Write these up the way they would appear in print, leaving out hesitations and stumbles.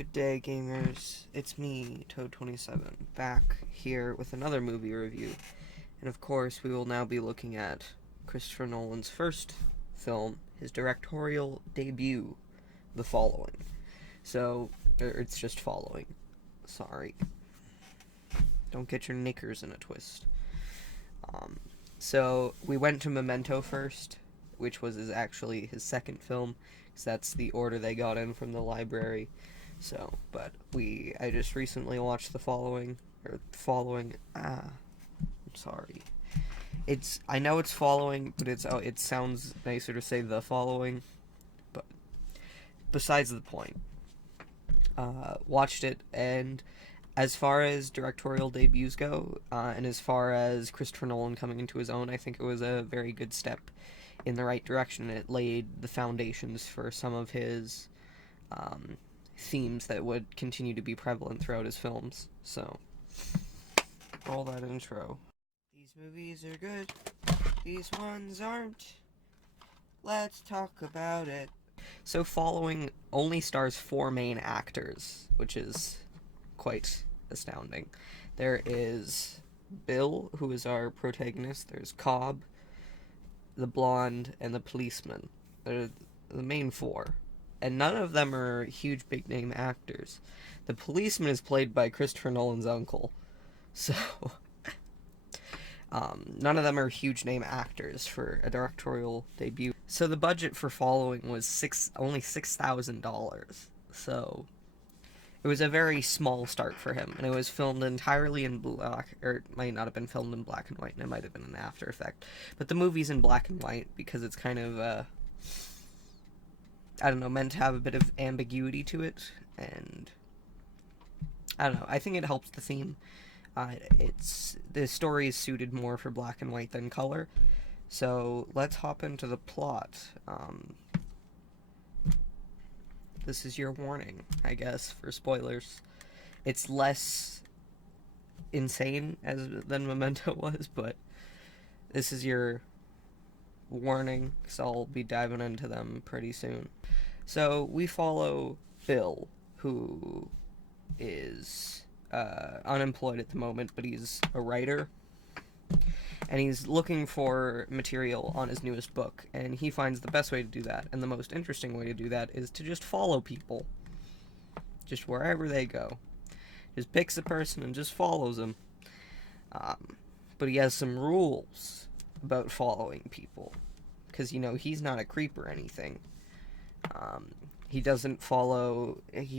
Good day, gamers. It's me, Toad27, back here with another movie review. And of course, we will now be looking at Christopher Nolan's first film, his directorial debut, The Following. It's just Following. Sorry. Don't get your knickers in a twist. So, we went to Memento first, which was actually his second film, because that's the order they got in from the library. I just recently watched I'm sorry. I know it's Following, but it sounds nicer to say The Following, but besides the point. Watched it, and as far as directorial debuts go, and as far as Christopher Nolan coming into his own, I think it was a very good step in the right direction. It laid the foundations for some of his themes that would continue to be prevalent throughout his films. So, roll that intro. These movies are good, these ones aren't. Let's talk about it. So, Following only stars 4 main actors, which is quite astounding. There is Bill, who is our protagonist. There's Cobb, the blonde, and the policeman. They're the main 4. And none of them are huge big name actors. The policeman is played by Christopher Nolan's uncle. So, none of them are huge name actors for a directorial debut. So the budget for Following was only $6,000. So it was a very small start for him, and it was filmed entirely in black, or it might not have been filmed in black and white, and it might have been an After Effect. But the movie's in black and white because it's kind of, meant to have a bit of ambiguity to it, and I don't know, I think it helps the theme. The story is suited more for black and white than color. So let's hop into the plot. This is your warning, I guess, for spoilers. It's less insane than Memento was, but this is your warning, because I'll be diving into them pretty soon. So we follow Bill, who is unemployed at the moment, but he's a writer, and he's looking for material on his newest book, and he finds the best way to do that, and the most interesting way to do that, is to just follow people, just wherever they go. Just picks a person and just follows them. But he has some rules about following people, because, he's not a creep or anything. He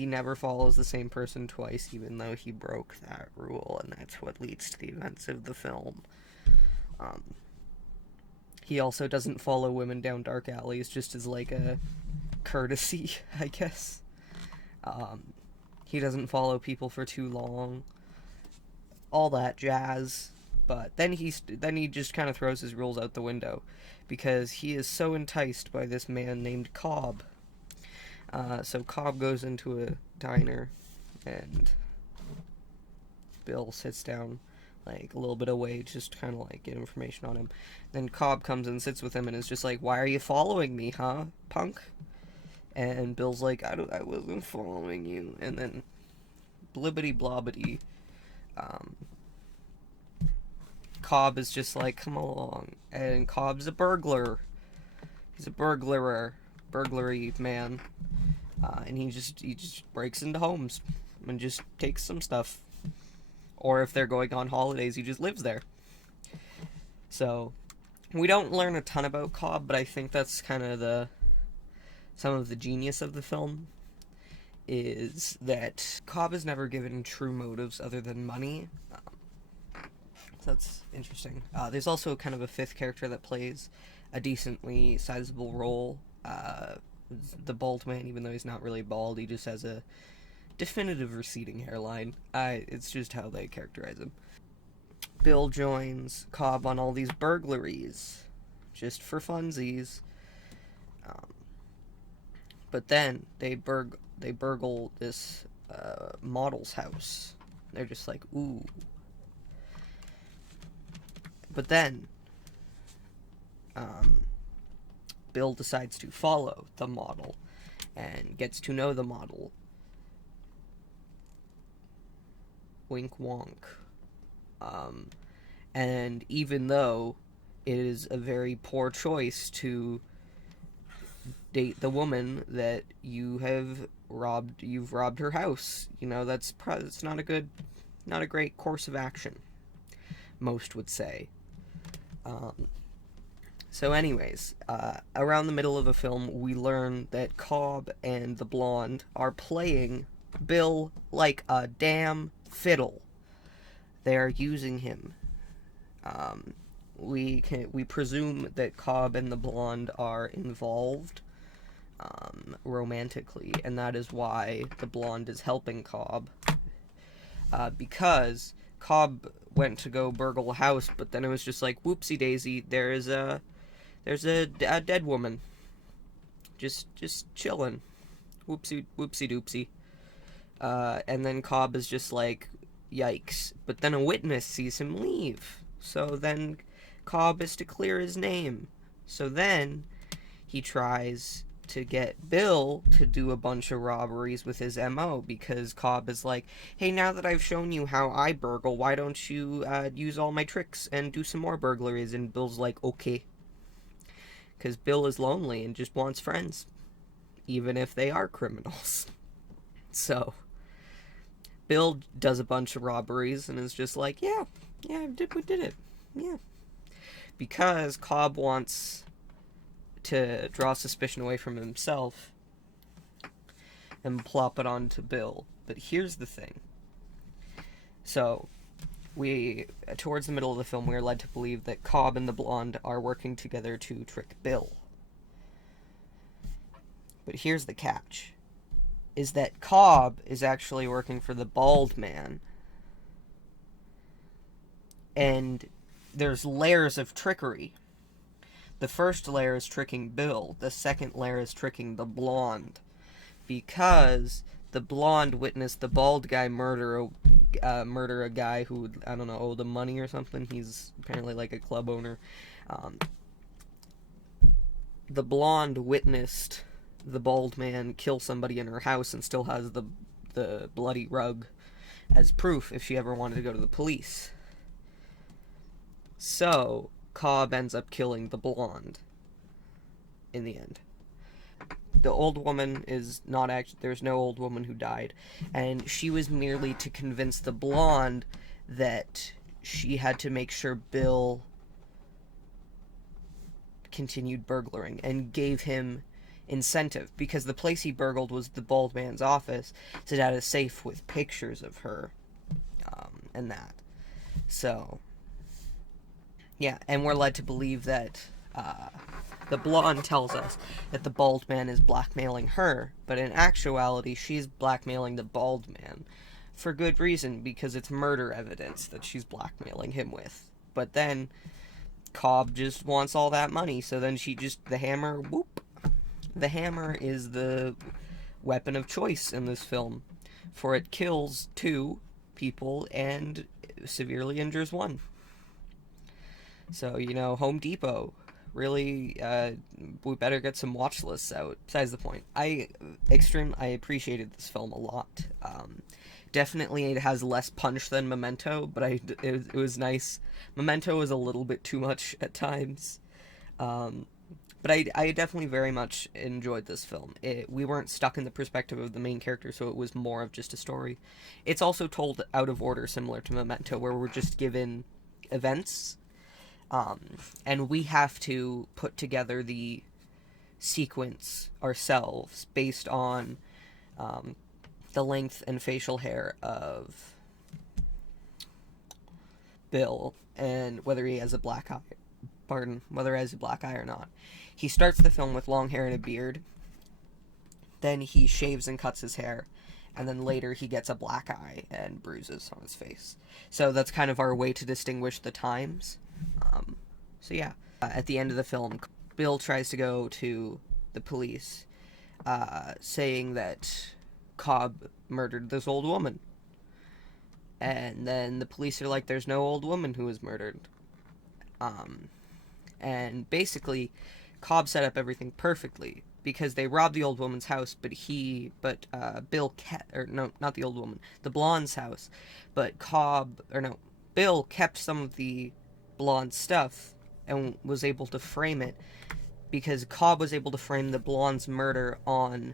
never follows the same person twice, even though he broke that rule, and that's what leads to the events of the film. He also doesn't follow women down dark alleys, just as, a courtesy, I guess. He doesn't follow people for too long. All that jazz. But then he just kind of throws his rules out the window, because he is so enticed by this man named Cobb. So Cobb goes into a diner, and Bill sits down, a little bit away, just kind of, get information on him. Then Cobb comes and sits with him and is just like, "Why are you following me, huh, punk?" And Bill's like, I wasn't following you." And then, blibbity blobbity, Cobb is just like, "Come along." And Cobb's a burglar. He's a burglary man. And he just breaks into homes and just takes some stuff. Or if they're going on holidays, he just lives there. So, we don't learn a ton about Cobb, but I think that's kind of some of the genius of the film, is that Cobb is never given true motives other than money. So that's interesting. There's also kind of a fifth character that plays a decently sizable role. The bald man, even though he's not really bald, he just has a definitive receding hairline. It's just how they characterize him. Bill joins Cobb on all these burglaries, just for funsies. But then they burgle this model's house. They're just like, ooh. But then Bill decides to follow the model and gets to know the model. Wink wonk. Um, and even though it is a very poor choice to date the woman that you've robbed her house, that's not a great course of action, most would say. Um, so, anyways, around the middle of the film, we learn that Cobb and the blonde are playing Bill like a damn fiddle. They are using him. We presume that Cobb and the blonde are involved romantically, and that is why the blonde is helping Cobb. Because Cobb went to go burgle a house, but then it was just like, whoopsie daisy, there's a dead woman, just chilling, whoopsie doopsie. And then Cobb is just like, yikes. But then a witness sees him leave, so then Cobb is to clear his name. So then he tries to get Bill to do a bunch of robberies with his MO, because Cobb is like, hey, now that I've shown you how I burgle, why don't you use all my tricks and do some more burglaries? And Bill's like, okay. Because Bill is lonely and just wants friends, even if they are criminals. So Bill does a bunch of robberies and is just like, yeah, we did it. Yeah. Because Cobb wants to draw suspicion away from himself and plop it onto Bill. But here's the thing. So, towards the middle of the film, we are led to believe that Cobb and the blonde are working together to trick Bill. But here's the catch. Is that Cobb is actually working for the bald man. And there's layers of trickery. The first layer is tricking Bill. The second layer is tricking the blonde. Because the blonde witnessed the bald guy murder a guy who, I don't know, owed him money or something. He's apparently like a club owner. The blonde witnessed the bald man kill somebody in her house and still has the bloody rug as proof if she ever wanted to go to the police. So Cobb ends up killing the blonde in the end. The old woman is not actually... There's no old woman who died. And she was merely to convince the blonde that she had to make sure Bill continued burglaring and gave him incentive. Because the place he burgled was the bald man's office. So it had a safe with pictures of her. And that. So... yeah, and we're led to believe that the blonde tells us that the bald man is blackmailing her, but in actuality, she's blackmailing the bald man for good reason, because it's murder evidence that she's blackmailing him with. But then Cobb just wants all that money, so then the hammer, whoop. The hammer is the weapon of choice in this film, for it kills 2 people and severely injures 1. So, Home Depot, really, we better get some watch lists out. Besides the point, I appreciated this film a lot. Definitely it has less punch than Memento, but it was nice. Memento was a little bit too much at times. But I definitely very much enjoyed this film. We weren't stuck in the perspective of the main character, so it was more of just a story. It's also told out of order, similar to Memento, where we're just given events. And we have to put together the sequence ourselves based on the length and facial hair of Bill and whether he has a black eye. Whether he has a black eye or not. He starts the film with long hair and a beard. Then he shaves and cuts his hair. And then later he gets a black eye and bruises on his face. So that's kind of our way to distinguish the times. So yeah, at the end of the film, Bill tries to go to the police, saying that Cobb murdered this old woman. And then the police are like, there's no old woman who was murdered. And basically, Cobb set up everything perfectly. because they robbed the old woman's house, but Bill kept, or no, not the old woman, the blonde's house, but Bill kept some of the blonde's stuff and was able to frame it because Cobb was able to frame the blonde's murder on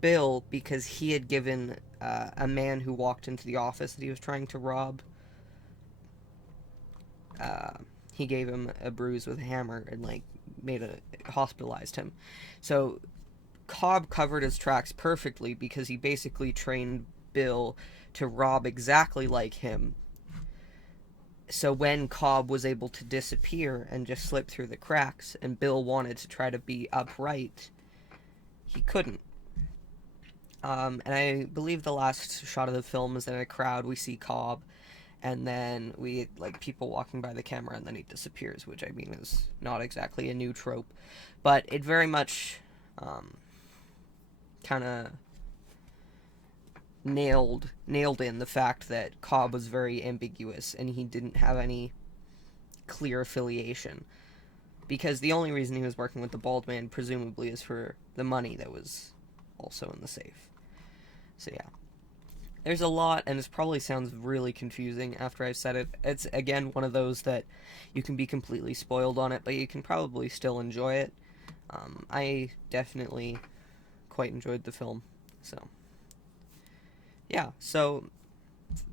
Bill because he had given a man who walked into the office that he was trying to rob. He gave him a bruise with a hammer and hospitalized him. So Cobb covered his tracks perfectly because he basically trained Bill to rob exactly like him. So when Cobb was able to disappear and just slip through the cracks, and Bill wanted to try to be upright, he couldn't. And I believe the last shot of the film is in a crowd. We see Cobb, and then we people walking by the camera, and then he disappears, which I mean is not exactly a new trope, but it very much kind of nailed in the fact that Cobb was very ambiguous and he didn't have any clear affiliation, because the only reason he was working with the bald man presumably is for the money that was also in the safe. So yeah, there's a lot, and it probably sounds really confusing after I've said it. It's again one of those that you can be completely spoiled on it, but you can probably still enjoy it. I definitely quite enjoyed the film. So yeah, so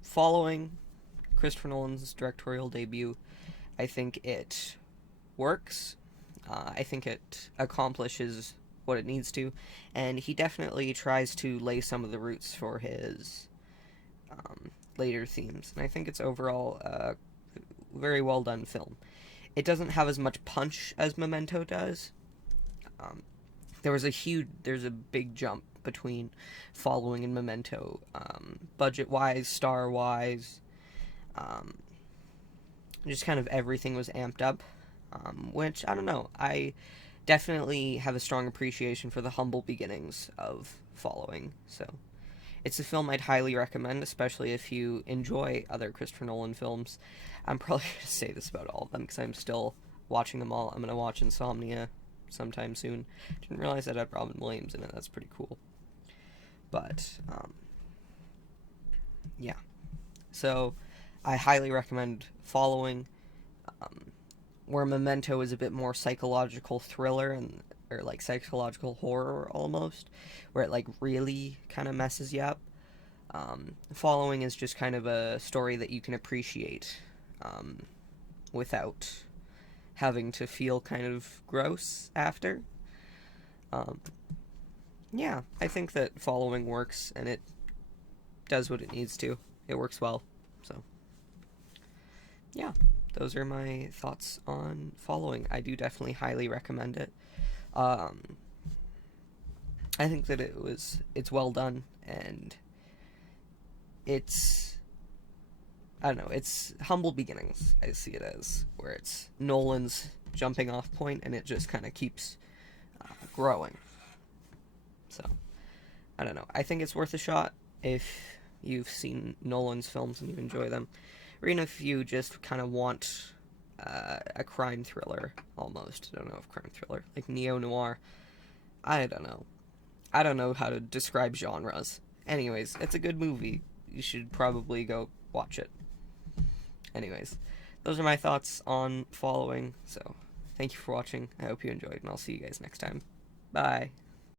following Christopher Nolan's directorial debut, I think it works. I think it accomplishes what it needs to, and he definitely tries to lay some of the roots for his later themes, and I think it's overall a very well done film. It doesn't have as much punch as Memento does. There's a big jump between Following and Memento, budget-wise, star-wise, just kind of everything was amped up, which, I don't know, I definitely have a strong appreciation for the humble beginnings of Following, so it's a film I'd highly recommend, especially if you enjoy other Christopher Nolan films. I'm probably going to say this about all of them, because I'm still watching them all. I'm going to watch Insomnia sometime soon. Didn't realize that had Robin Williams in it. That's pretty cool. But, yeah. So, I highly recommend Following, where Memento is a bit more psychological thriller, or psychological horror almost, where it really kind of messes you up. Following is just kind of a story that you can appreciate without having to feel kind of gross after. Yeah, I think that Following works, and it does what it needs to. It works well, so yeah, those are my thoughts on Following. I do definitely highly recommend it. I think that it's well done, and it's, I don't know, it's humble beginnings, I see it as, where it's Nolan's jumping off point, and it just kind of keeps growing. So, I don't know, I think it's worth a shot if you've seen Nolan's films and you enjoy them, or even if you just kind of want a crime thriller, almost. I don't know if crime thriller, like neo-noir. I don't know. I don't know how to describe genres. Anyways, it's a good movie. You should probably go watch it. Anyways, those are my thoughts on Following, so thank you for watching. I hope you enjoyed, and I'll see you guys next time. Bye.